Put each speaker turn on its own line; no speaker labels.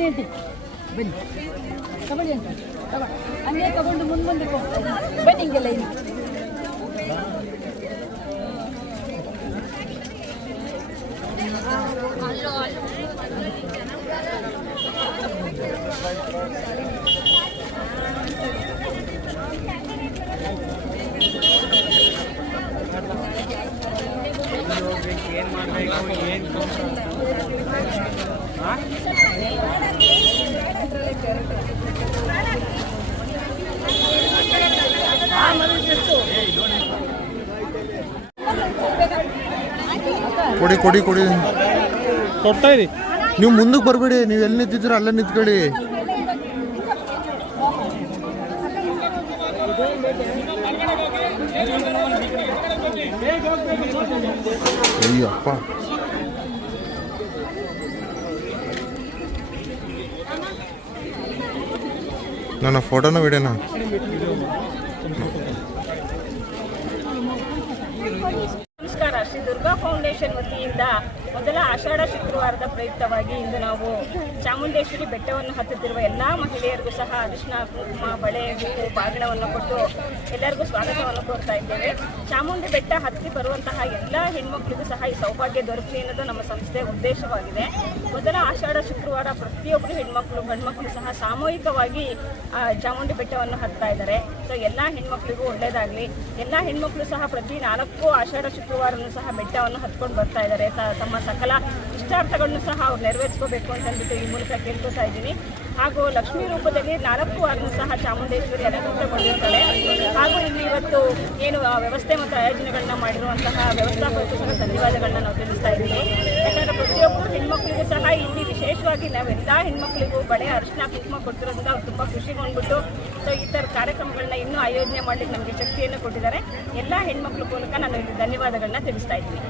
ಕಬಡ್ಡಿ ಅಂತೆ ಬನ್ನಿ ಕಬಡ್ಡಿ ಅಂತ ಕಬಡ್ಡಿ ಹಂಗೆ ತಗೊಂಡು ಮುಂದೆ ಮುಂದೆ ಬನ್ನಿ ಹಿಂಗೆಲ್ಲ ಇಲ್ಲಿ ಏನು ಮಾಡಬೇಕು ಏನು
ಕೊಡಿ ಕೊಡಿ ಕೊಡಿ. ಕೊಡ್ತಾ
ಇರಿ.
ನೀವು ಮುಂದಕ್ಕೆ ಬರಬೇಡಿ ನೀವು ಎಲ್ಲಿ ನಿಂತಿದ್ದೀರ ಅಲ್ಲೇ ನಿಂತ್ಕೊಳ್ಳಿ. ಅಯ್ಯಪ್ಪ. ನನ್ನ ಫೋಟೋನ ವಿಡಿಯೋನ
ನಮಸ್ಕಾರ. ಶ್ರೀ ದುರ್ಗಾ ಫೌಂಡೇಶನ್ ವತಿಯಿಂದ ಮೊದಲ ಆಷಾಢ ಶುಕ್ರವಾರದ ಪ್ರಯುಕ್ತವಾಗಿ ಇಂದು ನಾವು ಚಾಮುಂಡೇಶ್ವರಿ ಬೆಟ್ಟವನ್ನು ಹತ್ತುತ್ತಿರುವ ಎಲ್ಲ ಮಹಿಳೆಯರಿಗೂ ಸಹ ಅರಿಶಿನ ಕುಂಕುಮ, ಬಳೆ, ಹೂವು, ಬಾಗಿಣವನ್ನು ಕೊಟ್ಟು ಎಲ್ಲರಿಗೂ ಸ್ವಾಗತವನ್ನು ಕೋರ್ತಾ ಇದ್ದೇವೆ. ಚಾಮುಂಡಿ ಬೆಟ್ಟ ಹತ್ತಿ ಬರುವಂತಹ ಎಲ್ಲ ಹೆಣ್ಮಕ್ಳಿಗೂ ಸಹ ಈ ಸೌಭಾಗ್ಯ ದೊರಕಲಿ ಅನ್ನೋದು ನಮ್ಮ ಸಂಸ್ಥೆಯ ಉದ್ದೇಶವಾಗಿದೆ. ಮೊದಲ ಆಷಾಢ ಶುಕ್ರವಾರ ಪ್ರತಿಯೊಬ್ಬರು ಹೆಣ್ಮಕ್ಳು, ಗಂಡ್ಮಕ್ಳು ಸಹ ಸಾಮೂಹಿಕವಾಗಿ ಚಾಮುಂಡಿ ಬೆಟ್ಟವನ್ನು ಹತ್ತಾ ಇದ್ದಾರೆ. ಸೊ, ಎಲ್ಲ ಹೆಣ್ಮಕ್ಳಿಗೂ ಒಳ್ಳೆಯದಾಗಲಿ ಎಲ್ಲ ಹೆಣ್ಮಕ್ಳು ಸಹ ಪ್ರತಿ ನಾಲ್ಕು ಆಷಾಢ ಶುಕ್ರವಾರನೂ ಸಹ ಬೆಟ್ಟವನ್ನು ಹತ್ಕೊಂಡು ಬರ್ತಾ ಇದ್ದಾರೆ. ತಮ್ಮ ಸಕಲ ಇಷ್ಟಾರ್ಥಗಳನ್ನು ಸಹ ಅವ್ರು ನೆರವೇರಿಸ್ಕೋಬೇಕು ಅಂತ ಅಂದ್ಬಿಟ್ಟು ಈ ಮೂಲಕ ಕೇಳ್ಕೊತಾ ಇದ್ದೀನಿ. ಹಾಗೂ ಲಕ್ಷ್ಮೀ ರೂಪದಲ್ಲಿ ನಾಲ್ಕು ವಾರನೂ ಸಹ ಚಾಮುಂಡೇಶ್ವರಿ ಅಲಂಕೃತಗೊಂಡಿರ್ತಾಳೆ ಹಾಗೂ ಇಲ್ಲಿ ಇವತ್ತು ಏನು ವ್ಯವಸ್ಥೆ ಮತ್ತು ಆಯೋಜನೆಗಳನ್ನ ಮಾಡಿರುವಂತಹ ವ್ಯವಸ್ಥಾಪಕರು ಸಹ ಧನ್ಯವಾದಗಳನ್ನ ನಾವು ತಿಳಿಸ್ತಾ ಇದ್ದೀವಿ. ಯಾಕಂದರೆ ಪ್ರತಿಯೊಬ್ಬರು ಹೆಣ್ಮಕ್ಳಿಗೂ ಸಹ ಇಲ್ಲಿ ವಿಶೇಷವಾಗಿ ನಾವೆಲ್ಲ ಹೆಣ್ಮಕ್ಳಿಗೂ ಬಳೆ ಅರಿಶಿನ ಕುಂಕುಮ ಕೊಡ್ತಿರೋದ್ರಿಂದ ಅವ್ರು ತುಂಬ ಖುಷಿಗೊಂಡ್ಬಿಟ್ಟು ಸೊ ಈ ಥರ ಕಾರ್ಯಕ್ರಮಗಳನ್ನ ಇನ್ನೂ ಆಯೋಜನೆ ಮಾಡಲಿಕ್ಕೆ ನಮಗೆ ಶಕ್ತಿಯನ್ನು ಕೊಟ್ಟಿದ್ದಾರೆ. ಎಲ್ಲ ಹೆಣ್ಮಕ್ಳ ಮೂಲಕ ನಾನು ಇಲ್ಲಿ ಧನ್ಯವಾದಗಳನ್ನ ತಿಳಿಸ್ತಾ ಇದ್ದೀನಿ.